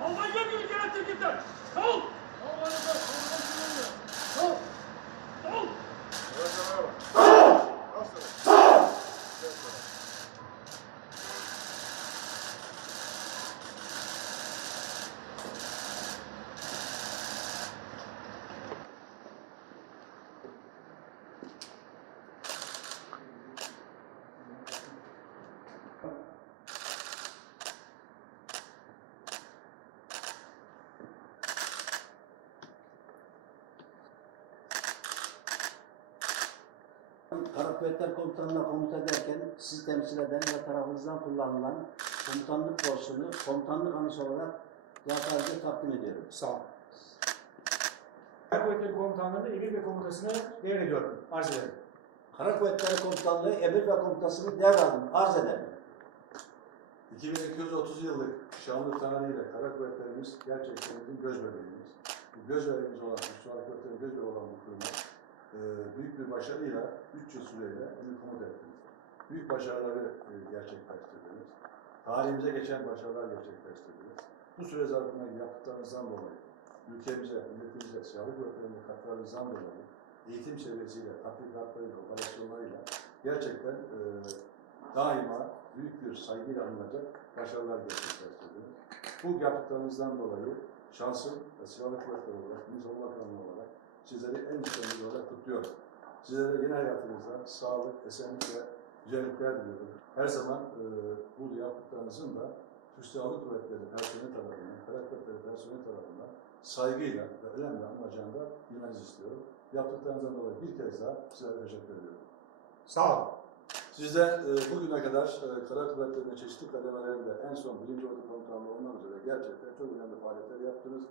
Almanya gibi gerektir gider. Sol. Almanya'da sol. Sol. Kara Kuvvetler Komutanı'na komuta ederken sizi temsil eden ve tarafınızdan kullanılan komutanlık porsiyonu komutanlık anısı olarak zaten takdim ediyorum. Sağ olun. Kara Kuvvetleri Komutanlığı'nda emir ve komutasını devrediyorum. Arz ederim. Kara Kuvvetleri Komutanlığı emir ve komutasını devraldım, arz ederim. 2230 yıllık şanlı tarihiyle Kara Kuvvetlerimiz gerçekten bizim göz bebeğimiz. Bu göz bebeğimiz olan, Kara Kuvvetleri göz bebeği olan bu kurumu büyük bir başarıyla 3 yıl süreyle emir komuta ettiniz. Büyük başarıları gerçekleştirdiniz. Tarihimize geçen başarılar gerçekleştirdiniz. Bu süre zarfında yaptıklarınızdan dolayı ülkemize, milletimize, silahlı kuvvetlerine katkılarınızdan dolayı eğitim seviyesiyle, tatbikatlarıyla, operasyonlarıyla gerçekten daima büyük bir saygıyla anılacak başarılar gerçekleştirdiniz. Bu yaptıklarınızdan dolayı şansım ve silahlı kuvvetler olarak, Milli Savunma Bakanlığı olarak sizleri en üstlendiği olarak kutluyorum. Sizlere yeni hayatınızda sağlık, esenlik ve güzellikler diliyorum. Her zaman bu yaptıklarınızın da Türk Silahlı Kuvvetleri personeli tarafından, Kara Kuvvetleri personeli tarafından saygıyla ve önemli anılacağını da bilmenizi istiyorum. Yaptıklarınızdan dolayı bir kez daha sizlere teşekkür ediyorum. Sağ olun. Sizden bugüne kadar Kara Kuvvetleri'nin çeşitli kademelerinde en son 1. Ordu Komutanlığı olmak üzere gerçekten çok önemli faaliyetler yaptınız.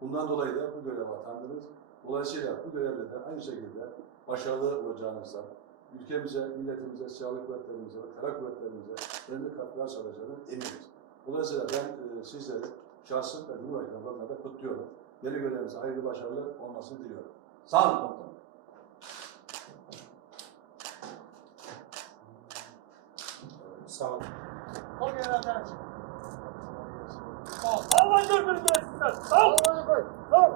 Bundan dolayı da bu göreve atandınız. Dolayısıyla bu görevde de aynı şekilde başarılı olacağınızdan, ülkemize, milletimize, silahlı kuvvetlerimize ve kara kuvvetlerimize önemli katkılar sağlayacağını eminiz. Dolayısıyla ben sizleri şahsım ve Cumhurbaşkanı adına da kutluyorum. Yeni görevimize hayırlı başarılar olmasını diliyorum. Sağ olun komutanım. Sağ olun. O generalden. Sol. Almanya gibi gerektir gider. Sol. Sol.